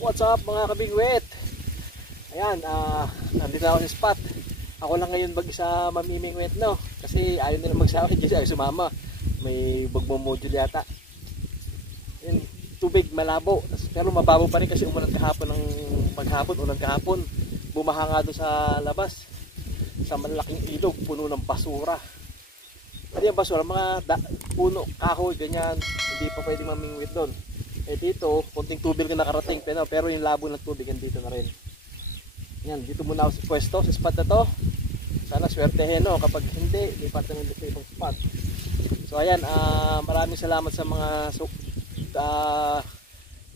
What's up mga kabingwit? Ayan, nandito ako sa spot. Ako lang ngayon mag-isa mamimingwit, no? Kasi ayaw nila magsama, kasi ayaw sumama. May bagmomodule yata. Ayan, tubig malabo. Pero mababaw pa rin kasi umulan kahapon ng paghapon, ulan kahapon. Bumaha nga doon sa labas. Sa malaking ilog, puno ng basura. Ano yung basura? Mga puno, kahoy, ganyan. Hindi pa pwedeng mamingwit doon. Eh dito, konting tubig na nakarating pero yung labo ng tubig dito na rin. Yan, dito muna ako sa pwesto, sa spot na to. Sana swertehin, no? Kapag hindi, lipat na ng ibang spot. So ayan, maraming salamat sa mga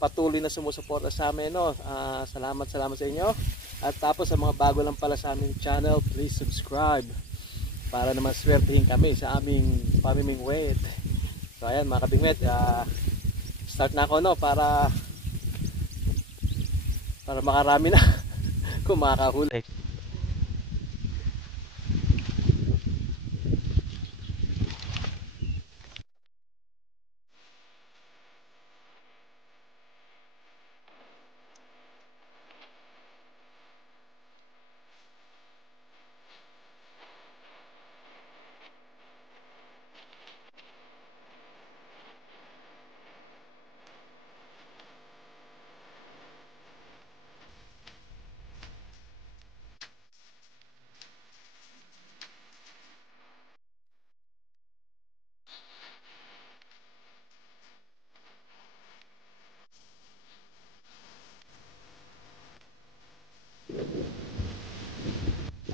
patuloy na sumusuporta sa amin, no? Salamat sa inyo. At tapos sa mga bago lang pala sa aming channel, please subscribe para naman swertehin kami sa aming pamimingwit. So ayan mga kabingwit, start na ako, no, para makarami na kung makakahuli.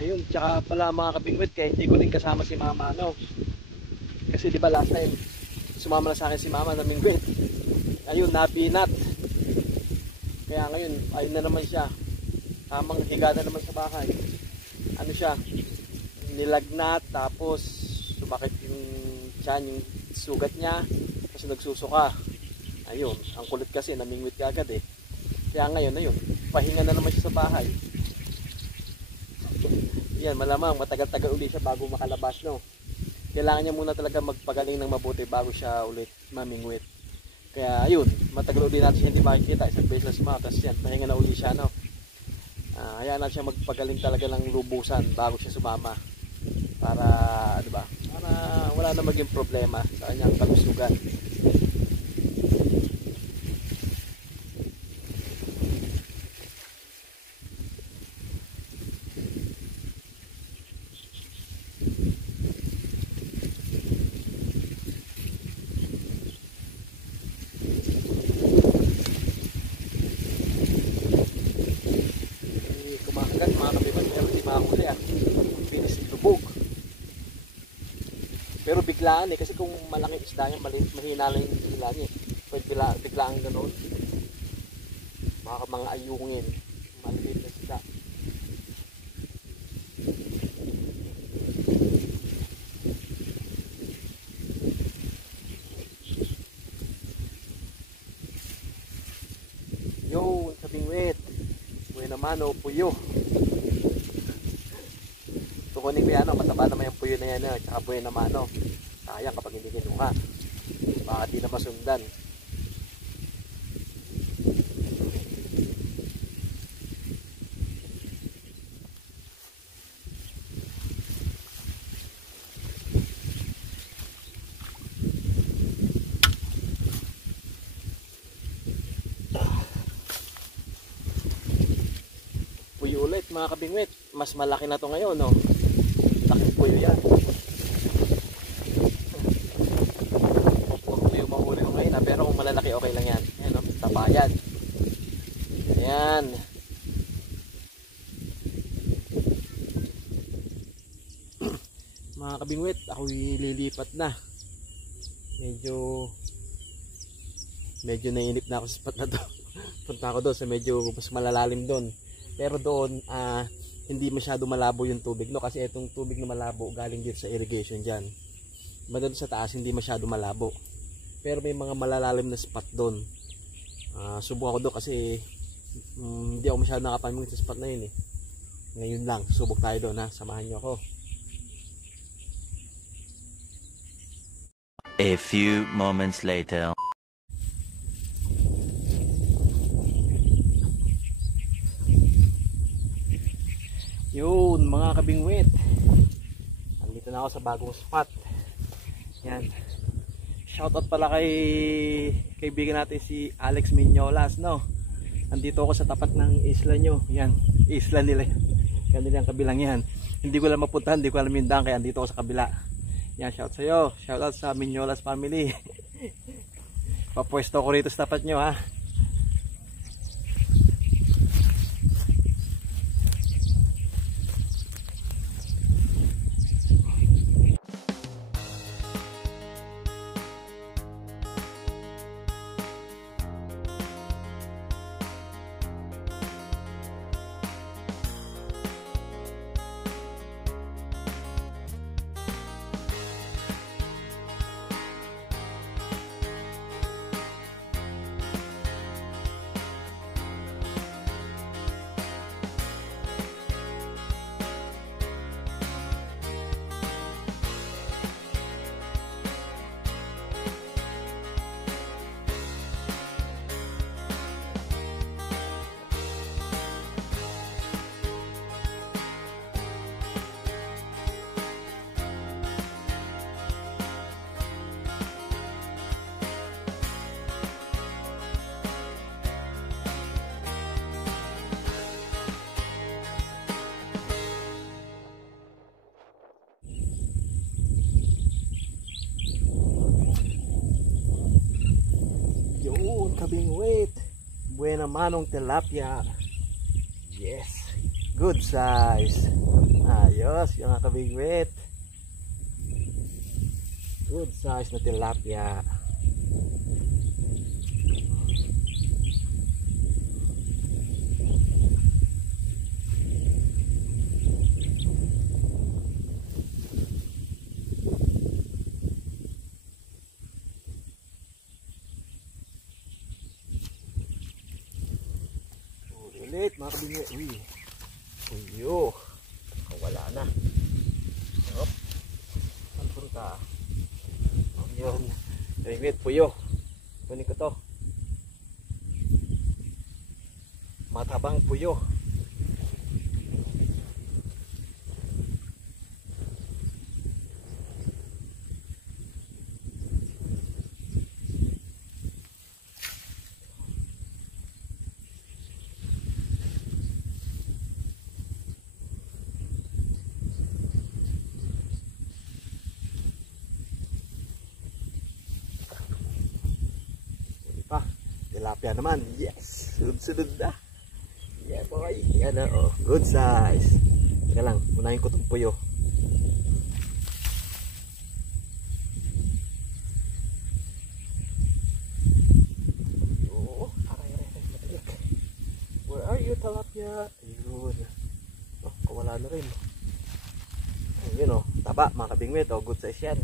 Ayun, tsaka pala mga kabingwit, kaya hindi ko din kasama si mama, no? Kasi di ba last time sumama na sa akin si mama na mingwit. Ayun, napinat. Kaya ngayon, ayun na naman siya. Tamang higa na naman sa bahay. Ano siya? Nilagnat, tapos sumakit yung tiyan, yung sugat niya. Kasi nagsusuka. Ayun, ang kulit kasi, namingwit ka agad eh. Kaya ngayon, ayun, pahinga na naman siya sa bahay. Yan, malamang matagal-tagal ulit siya bago makalabas, no? Kailangan niya muna talaga magpagaling ng mabuti bago siya ulit mamingwit. Kaya ayun, matagal ulit natin siya hindi makikita. Isang beses lang sumama, tapos yan, pahinga na ulit siya, no? Hayaan natin siya magpagaling talaga ng lubusan bago siya sumama. Para, di ba? Para wala na maging problema sa kanyang kalusugan. Pero biglaan kasi kung malaking isda niya, mahina lang yung bigla niya. Pwede biglaan gano'n. Mga ayungin, maliit na isda. Yo, kabingwit. Buena mano, puyo. Tukunin ko yan, mataba naman yung puyo na yan, tsaka buena mano. Sayang kapag hindi kinuha. Baka di na masundan. Puyo ulit mga kabingwit. Mas malaki na to ngayon, no? Laking puyo yan. Huwag puyo mahuli ko ngayon, pero kung malalaki okay lang yan. Ayan, no? Tabayan. Ayan. Mga kabingwit, ako lilipat na. Medyo nainip na ako sa spot na to. Punta ako doon sa medyo mas malalalim doon. Pero doon, hindi masyado malabo yung tubig, no? Kasi itong tubig na malabo galing dito sa irrigation dyan. Doon sa taas hindi masyado malabo. Pero may mga malalalim na spot doon. Subok ako doon kasi hindi ako masyado nakapamingwit sa spot na yun eh. Ngayon lang, subok tayo doon, ha. Samahan nyo ako. A few moments later. Yun mga kabingwit, nandito na ako sa bagong spot. Yan, shoutout pala kay kaibigan natin si Alex Minyolas, no? Nandito ako sa tapat ng isla nyo. Yan, isla nila, kanilang kabilang yan. Hindi ko lang mapuntahan, hindi ko alam yung daan, kaya andito ako sa kabila. Yan, shout sa'yo, shoutout sa Minyolas family. Papwesto ko rito sa tapat nyo, ha. Kabingwit, buena manong tilapia. Yes, good size. Ayos yung mga kabingwit, good size na tilapia. Ulit mga kabingwit. Uyo, wala na. Hop, saan punta? Yun, kabingwit, puyo. Kunin ko to, matabang puyo. Tilapia naman, yes, sunod-sunod na. Yeah boy, yan na, oh, good size. Teka lang, unahin ko itong puyo. Oh, aray, matilik. Where are you, tilapia? Ayun. Oh, kawala na rin. Ayun, oh, taba mga kabingwit, oh, good size yan.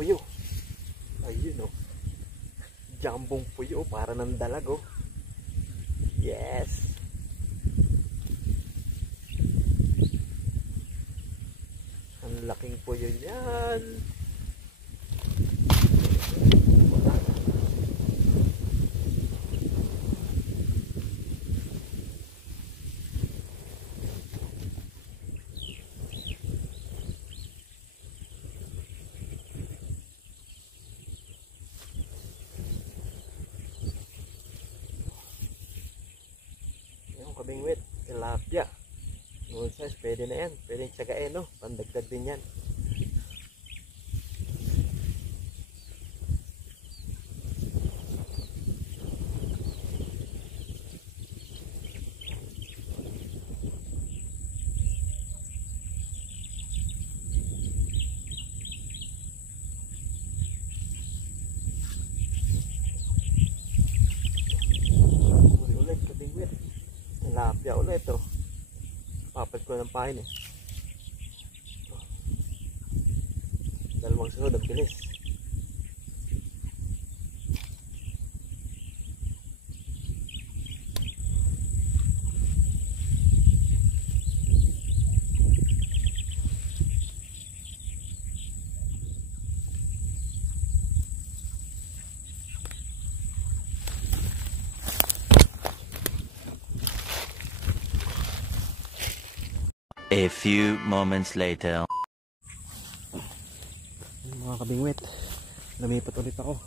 Puyo. Ayun, oh. Jambong puyo para ng dalag, oh. Yes. Ang laking puyo niyan. Kabingwit, tilapia, good size, pwede na yan, pwede tsagain, no? Pandagdag din yan. Tilapia ulit, oh. Papat ko ng pahin, eh. Dalawang sunod, ang bilis. A few moments later. Mga kabingwit, lumipat ulit ako.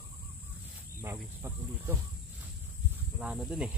Bagong spot ko dito. Wala na dun eh.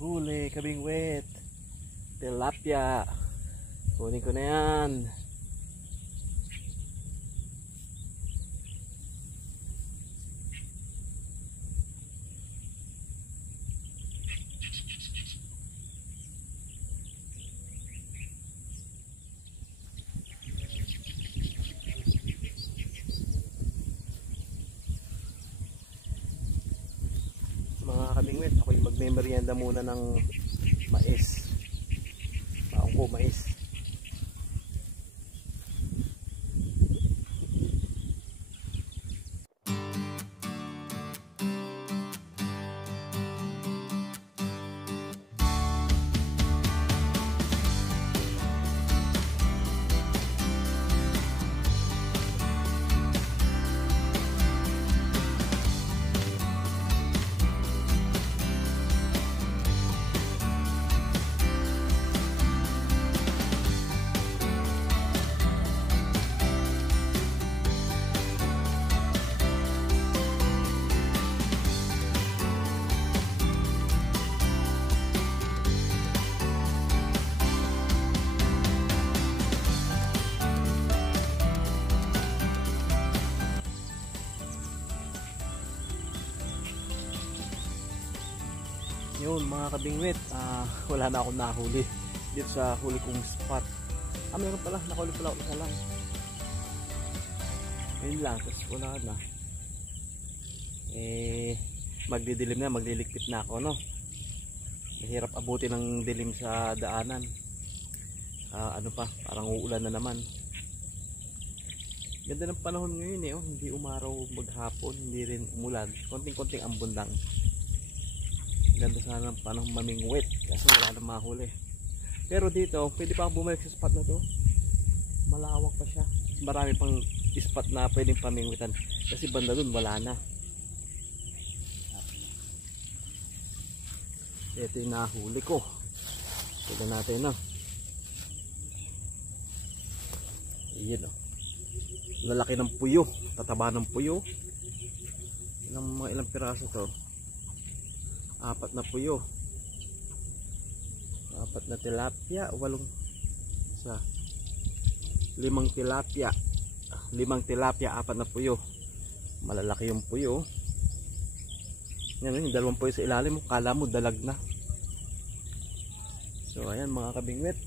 Huli, kabingwit. Tilapia. Kunin ko na yan. Mga kabingwit, ako yung magme-merienda muna ng mais. Baon ko mais. Yun mga kabingwit, wala na akong nahuli dito sa huli kong spot. Meron pala, nakahuli pala ako isa lang. Yun lang, tapos wala na. Magdidilim na, magliligpit na ako, no? Mahirap abutin ng dilim sa daanan. Ano pa, parang uulan na naman. Ganda ng panahon ngayon eh, oh. Hindi umaraw maghapon, hindi rin umulan. Konting-konting ambon lang. Ganda sana ng panahon mamingwit kasi wala na mahuli. Pero dito, pwede pa akong bumalik sa spot na to. Malawak pa siya. Marami pang spot na pwedeng pamingwitan. Kasi banda dun wala na. Ito yung nahuli ko. Tignan natin na. Iyan o. Lalaki ng puyo. Tataba ng puyo. Ilang piraso to. 4 na puyo. 4 na tilapia. 5 tilapia. 5 tilapia, 4 na puyo. Malalaki yung puyo. Yan, yung 2 puyo sa ilalim. Kala mo dalag na. So ayan mga kabingwit.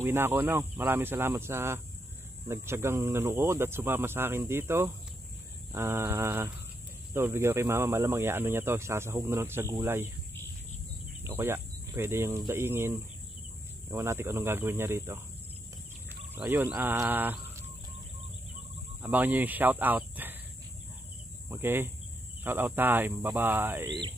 Uwi na ako na. Maraming salamat sa nagtiyagang nanood at sumama sa akin dito. Ito, bigay kay mama, malamang ano niya to, sasahog na lang sa gulay. O kaya, pwede yung daingin. Ewan natin kung anong gagawin niya rito. So, ayun, abangan niyo yung shout out. Okay? Shout out time. Bye bye.